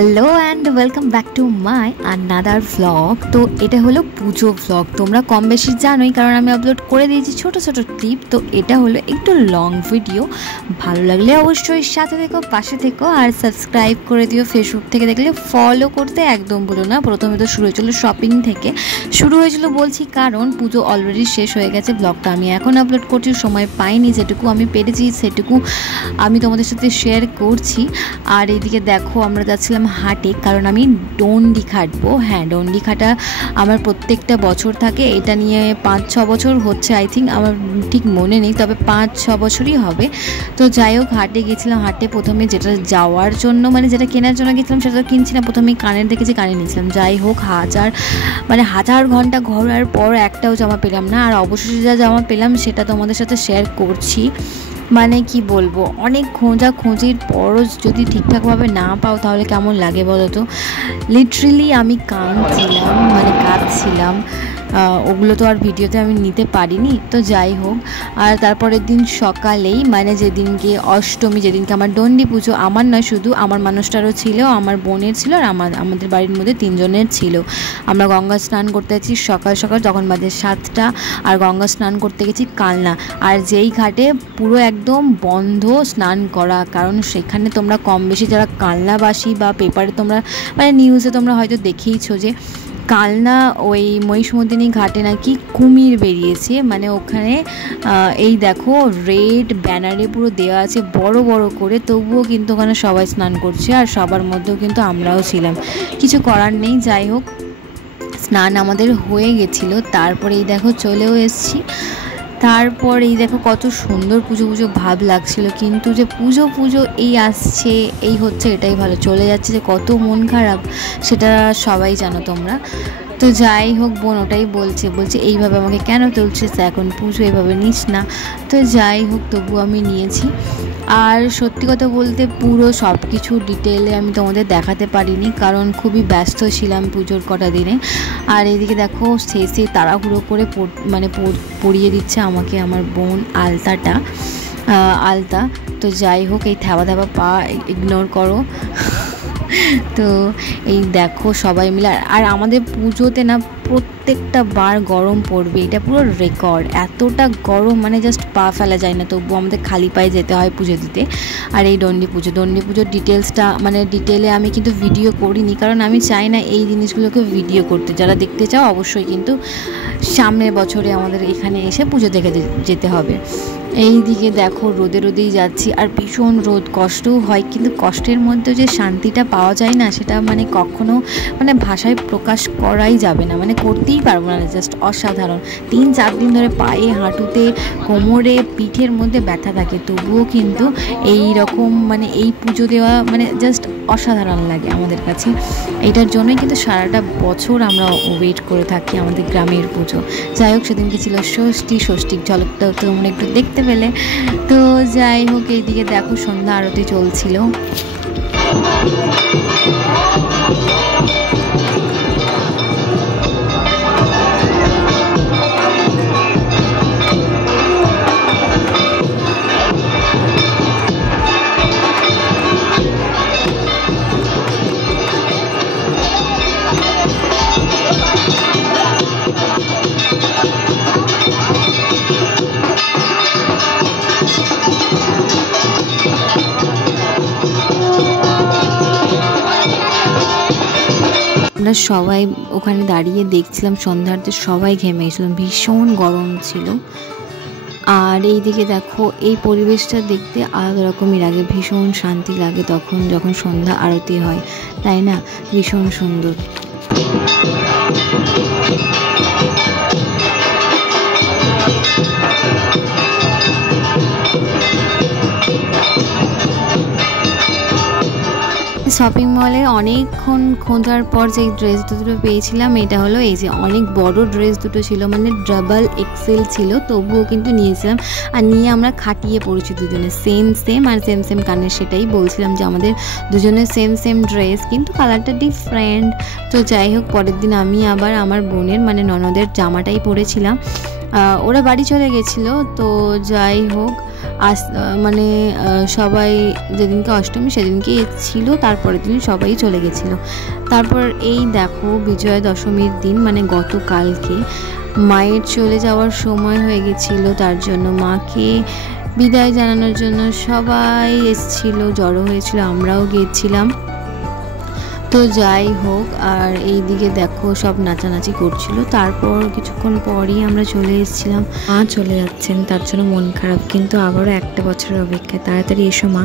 Hello and welcome back to my another vlog. তো এটা হলো পুজো ভ্লগ, তোমরা কম বেশি জানোই কারণ আমি আপলোড করে দিয়েছি ছোট ছোট ক্লিপ। তো এটা হলো একটু লং ভিডিও, ভালো লাগলে অবশ্যই সাথে থেকো, পাশে থেকো আর সাবস্ক্রাইব করে দিও। ফেসবুক থেকে দেখলে ফলো করতে একদম বলো না। প্রথমে তো শুরু হয়েছিল শপিং থেকে, শুরু হয়েছিল বলছি কারণ পুজো অলরেডি শেষ হয়ে গেছে। ব্লগটা আমি এখন আপলোড করছি, সময় পাইনি, যেটুকু আমি পেরেছি সেটুকু আমি তোমাদের সাথে শেয়ার করছি। আর এইদিকে দেখো আমরা যাচ্ছিলাম হাটে, কারণ আমি ডন্ডি খাটবো। হ্যাঁ, ডন্ডি খাটা আমার প্রত্যেকটা বছর থাকে, এটা নিয়ে 5-6 বছর হচ্ছে আই থিঙ্ক, আমার ঠিক মনে নেই, তবে 5-6 বছরই হবে। তো যাই হোক হাটে গেছিলাম। হাটে প্রথমে যেটা যাওয়ার জন্য মানে যেটা কেনার জন্য গেছিলাম সেটা কিনছি না, প্রথমে কানের দেখেছি, কানে নিয়েছিলাম। যাই হোক হাজার ঘন্টা ঘোরার পর একটাও জামা পেলাম না। আর অবশেষে যা জামা পেলাম সেটা তোমাদের সাথে শেয়ার করছি। মানে কি বলবো, অনেক খোঁজাখুঁজির পরও যদি ঠিকঠাকভাবে না পাও তাহলে কেমন লাগে বলো তো। লিটারেলি আমি কাঁদছিলাম। ওগুলো তো আর ভিডিওতে আমি নিতে পারিনি। তো যাই হোক, আর তারপরের দিন সকালেই মানে যেদিনকে অষ্টমী, যেদিনকে আমার ডন্ডি পুজো, আমার নয় শুধু, আমার মানুষটারও ছিল, আমার বোনের ছিল আর আমাদের বাড়ির মধ্যে 3 জনের ছিল। আমরা গঙ্গা স্নান করতে গেছি সকাল সকাল, তখন বাজে 7টা। আর গঙ্গা স্নান করতে গেছি কালনা, আর যেই ঘাটে পুরো একদম বন্ধ স্নান করা, কারণ সেখানে তোমরা কম বেশি যারা কালনাবাসী বা পেপারে তোমরা মানে নিউজে তোমরা হয়তো দেখেইছো যে কালনা ওই মহিষমর্দিনী ঘাটে নাকি কুমির বেরিয়েছে। মানে ওখানে এই দেখো রেড ব্যানারে পুরো দেওয়া আছে বড় বড় করে, তবুও কিন্তু ওখানে সবাই স্নান করছে, আর সবার মধ্যেও কিন্তু আমরাও ছিলাম। কিছু করার নেই। যাই হোক স্নান আমাদের হয়ে গেছিলো, তারপরে এই দেখো চলেও এসছি। তারপর এই দেখো কত সুন্দর পুজো ভাব লাগছিল, কিন্তু যে পুজো এই আসছে এই হচ্ছে এটাই ভালো, চলে যাচ্ছে যে কত মন খারাপ, সেটা সবাই জানো তোমরা। তো যাই হোক বোন ওটাই বলছে এইভাবে আমাকে কেন তুলছিস, এখন পুজো এভাবে নিস না। তো যাই হোক তবু আমি নিয়েছি। আর সত্যি কথা বলতে পুরো সব কিছু ডিটেলে আমি তোমাদের দেখাতে পারিনি, কারণ খুবই ব্যস্ত ছিলাম পুজোর কটা দিনে। আর এদিকে দেখো শেষে তাড়াহুড়ো করে পরিয়ে দিচ্ছে আমাকে আমার বোন আলতা। তো যাই হোক এই থাবা পা ইগনোর করো। তো এই দেখো সবাই মিলে, আর আমাদের পুজোতে না প্রত্যেকটা বার গরম পড়বে, এটা পুরো রেকর্ড, এতটা গরম মানে জাস্ট পা ফেলা যায় না, তবু আমাদের খালি পায়ে যেতে হয় পুজো দিতে। আর এই ডন্ডি পুজোর ডিটেলে আমি কিন্তু ভিডিও করিনি, কারণ আমি চাই না এই জিনিসগুলোকে ভিডিও করতে। যারা দেখতে চাও অবশ্যই কিন্তু সামনের বছরে আমাদের এখানে এসে পুজো দেখে যেতে হবে। এই দিকে দেখো রোদেই যাচ্ছি, আর ভীষণ রোদ, কষ্টও হয়, কিন্তু কষ্টের মধ্যে যে শান্তিটা পাওয়া যায় না সেটা মানে কখনো মানে ভাষায় প্রকাশ করাই যাবে না, মানে করতেই পারবো না, জাস্ট অসাধারণ। 3-4 দিন ধরে পায়ে, হাঁটুতে, কোমরে, পিঠের মধ্যে ব্যথা থাকে, তবুও কিন্তু এই রকম মানে এই পুজো দেওয়া মানে জাস্ট অসাধারণ লাগে আমাদের কাছে। এটার জন্যই কিন্তু সারাটা বছর আমরা ওয়েট করে থাকি আমাদের গ্রামের পুজো। যাই হোক সেদিনকে ছিল ষষ্ঠীর ঝলকটাও তোমরা একটু দেখতে পেলে। তো যাই হোক এইদিকে দেখো সন্ধ্যা আরতি চলছিল। আমরা সবাই ওখানে দাঁড়িয়ে দেখছিলাম সন্ধ্যাতে, সবাই ঘেমে গেছিলাম, ভীষণ গরম ছিল। আর এইদিকে দেখো এই পরিবেশটা দেখতে আলাদা রকমই লাগে, ভীষণ শান্তি লাগে তখন যখন সন্ধ্যা আরতি হয়, তাই না? ভীষণ সুন্দর। শপিং মলে অনেকক্ষণ খোঁজার পর যে ড্রেস দুটো পেয়েছিলাম, এটা হলো এই যে অনেক বড় ড্রেস দুটো ছিল, মানে ডাবল এক্সেল ছিল, তবুও কিন্তু নিয়েছিলাম। আর নিয়ে আমরা খাটিয়ে পড়েছি দুজনে, সেম আর সেম কানের, সেটাই বলছিলাম যে আমাদের দুজনের সেম ড্রেস, কিন্তু কালারটা ডিফারেন্ট। তো যাই হোক পরের দিন আমি আবার আমার বোনের মানে ননদের জামাটাই পরেছিলাম। ওরা বাড়ি চলে গেছিলো। তো যাই হোক মানে সবাই যেদিনকে অষ্টমী সেদিনকে ছিল, তারপরের দিন সবাই চলে গেছিলো। তারপর এই দেখো বিজয়া দশমীর দিন মানে গতকালকে মায়ের চলে যাওয়ার সময় হয়ে গেছিলো, তার জন্য মাকে বিদায় জানানোর জন্য সবাই এসেছিল, জড়ো হয়েছিল, আমরাও গিয়েছিলাম। তো যাই হোক, আর এই দিকে দেখো সব নাচানাচি করছিল। তারপর কিছুক্ষণ পরই আমরা চলে এসেছিলাম। মা চলে যাচ্ছেন তার জন্য মন খারাপ, কিন্তু আবারও একটা বছরের অপেক্ষায়। তাড়াতাড়ি এসো মা।